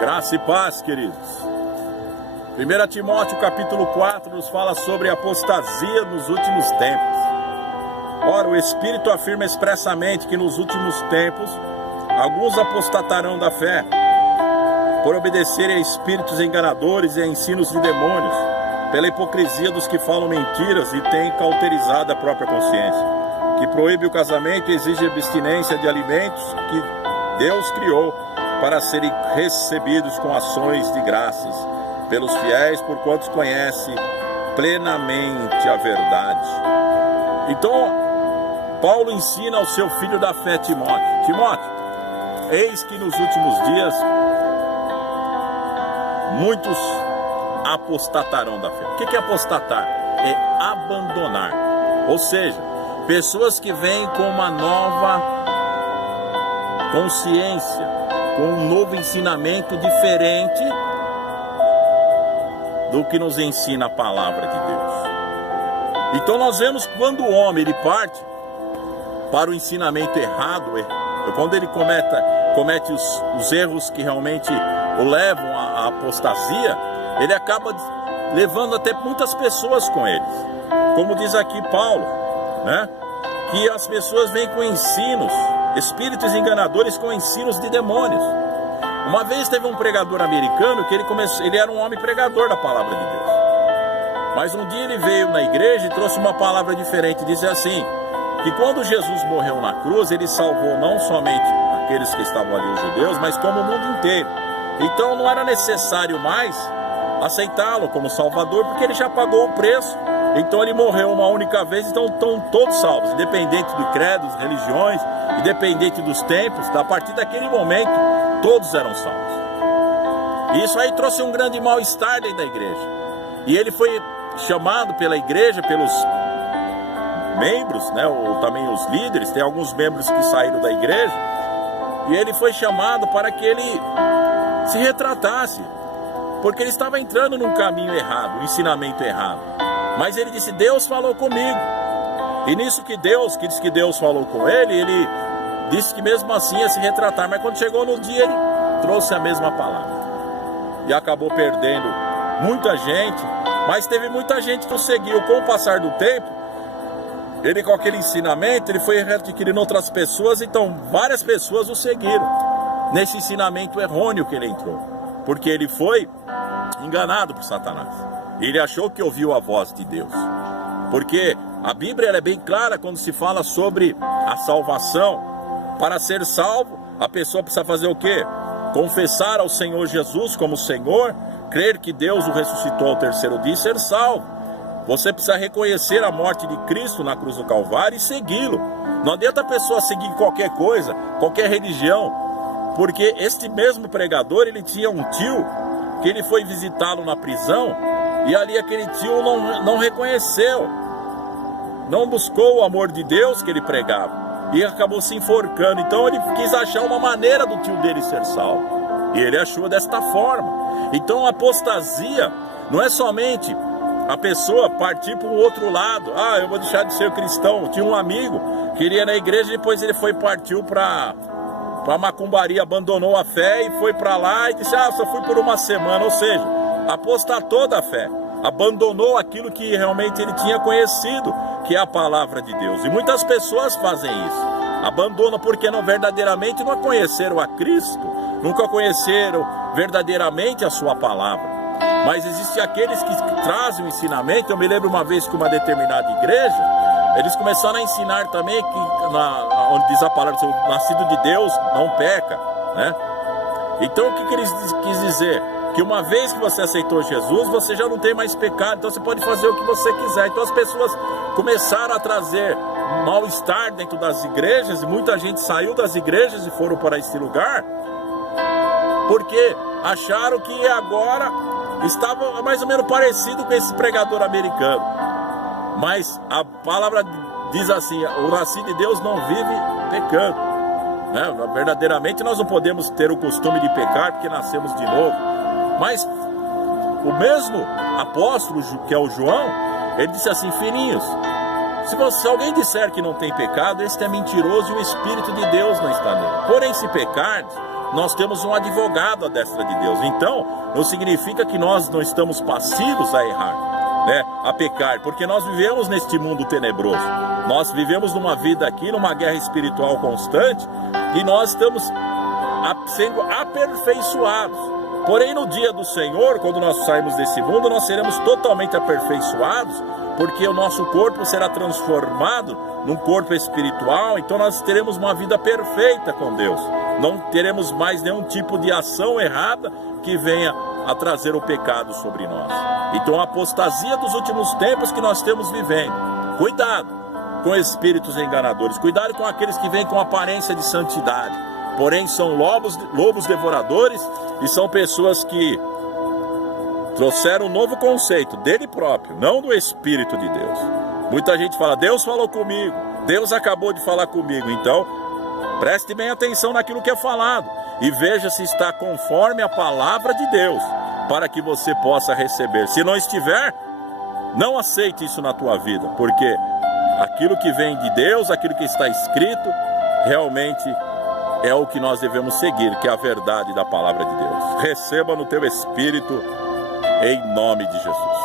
Graça e paz, queridos. 1 Timóteo capítulo 4 nos fala sobre apostasia nos últimos tempos. Ora, o Espírito afirma expressamente que nos últimos tempos alguns apostatarão da fé, por obedecerem a espíritos enganadores e a ensinos de demônios, pela hipocrisia dos que falam mentiras e têm cauterizado a própria consciência, que proíbe o casamento e exige abstinência de alimentos que Deus criou para serem recebidos com ações de graças pelos fiéis, por quantos conhecem plenamente a verdade. Então, Paulo ensina ao seu filho da fé, Timóteo: Timóteo, eis que nos últimos dias muitos apostatarão da fé. O que é apostatar? É abandonar. Ou seja, pessoas que vêm com uma nova consciência, com um novo ensinamento diferente do que nos ensina a palavra de Deus. Então nós vemos que quando o homem ele parte para o ensinamento errado, quando ele comete os erros que realmente o levam à apostasia, ele acaba levando até muitas pessoas com eles. Como diz aqui Paulo, né? Que as pessoas vêm com ensinos, espíritos enganadores com ensinos de demônios. Uma vez teve um pregador americano que ele era um homem pregador da palavra de Deus. Mas um dia ele veio na igreja e trouxe uma palavra diferente, dizia assim, que quando Jesus morreu na cruz, ele salvou não somente aqueles que estavam ali, os judeus, mas como o mundo inteiro. Então não era necessário mais aceitá-lo como Salvador, porque ele já pagou o preço. Então ele morreu uma única vez, então estão todos salvos, independente do credo, das religiões, independente dos tempos. A partir daquele momento, todos eram salvos. Isso aí trouxe um grande mal-estar dentro da igreja. E ele foi chamado pela igreja, pelos membros, né, ou também os líderes, tem alguns membros que saíram da igreja, e ele foi chamado para que ele se retratasse, porque ele estava entrando num caminho errado, um ensinamento errado. Mas ele disse: Deus falou comigo. E nisso que disse que Deus falou com ele disse que mesmo assim ia se retratar. Mas quando chegou no dia, ele trouxe a mesma palavra. E acabou perdendo muita gente. Mas teve muita gente que o seguiu. Com o passar do tempo, ele com aquele ensinamento, ele foi adquirindo outras pessoas. Então várias pessoas o seguiram nesse ensinamento errôneo que ele entrou. Porque ele foi enganado por Satanás. Ele achou que ouviu a voz de Deus. Porque a Bíblia ela é bem clara quando se fala sobre a salvação. Para ser salvo, a pessoa precisa fazer o quê? Confessar ao Senhor Jesus como Senhor, crer que Deus o ressuscitou ao terceiro dia e ser salvo. Você precisa reconhecer a morte de Cristo na cruz do Calvário e segui-lo. Não adianta a pessoa seguir qualquer coisa, qualquer religião. Porque este mesmo pregador, ele tinha um tio que ele foi visitá-lo na prisão. E ali aquele tio não reconheceu, não buscou o amor de Deus que ele pregava, e acabou se enforcando. Então ele quis achar uma maneira do tio dele ser salvo, e ele achou desta forma. Então a apostasia não é somente a pessoa partir para um outro lado. Eu vou deixar de ser cristão. Tinha um amigo que iria na igreja, e depois ele partiu para a macumbaria, abandonou a fé e foi para lá e disse: só fui por uma semana. Ou seja, apostatou da fé, abandonou aquilo que realmente ele tinha conhecido, que é a palavra de Deus. E muitas pessoas fazem isso, abandonam porque verdadeiramente não conheceram a Cristo, nunca conheceram verdadeiramente a sua palavra. Mas existem aqueles que trazem o ensinamento. Eu me lembro uma vez que uma determinada igreja, eles começaram a ensinar também que, onde diz a palavra, o nascido de Deus não peca, né? Então o que eles quis dizer? Que uma vez que você aceitou Jesus, você já não tem mais pecado, então você pode fazer o que você quiser. Então as pessoas começaram a trazer mal-estar dentro das igrejas, e muita gente saiu das igrejas e foram para esse lugar, porque acharam que agora estava mais ou menos parecido com esse pregador americano. Mas a palavra diz assim: o nascido de Deus não vive pecando, né? Verdadeiramente nós não podemos ter o costume de pecar porque nascemos de novo. Mas o mesmo apóstolo, que é o João, ele disse assim: filhinhos, se alguém disser que não tem pecado, este é mentiroso e o Espírito de Deus não está nele. Porém, se pecardes, nós temos um advogado à destra de Deus. Então, não significa que nós não estamos passivos a errar, né, a pecar, porque nós vivemos neste mundo tenebroso. Nós vivemos numa vida aqui, numa guerra espiritual constante, e nós estamos sendo aperfeiçoados. Porém, no dia do Senhor, quando nós sairmos desse mundo, nós seremos totalmente aperfeiçoados, porque o nosso corpo será transformado num corpo espiritual. Então nós teremos uma vida perfeita com Deus. Não teremos mais nenhum tipo de ação errada que venha a trazer o pecado sobre nós. Então a apostasia dos últimos tempos que nós estamos vivendo. Cuidado com espíritos enganadores. Cuidado com aqueles que vêm com aparência de santidade. Porém são lobos devoradores e são pessoas que trouxeram um novo conceito dele próprio, não do Espírito de Deus. Muita gente fala, Deus falou comigo, Deus acabou de falar comigo. Então, preste bem atenção naquilo que é falado e veja se está conforme a palavra de Deus, para que você possa receber. Se não estiver, não aceite isso na tua vida, porque aquilo que vem de Deus, aquilo que está escrito, realmente é o que nós devemos seguir, que é a verdade da palavra de Deus. Receba no teu espírito, em nome de Jesus.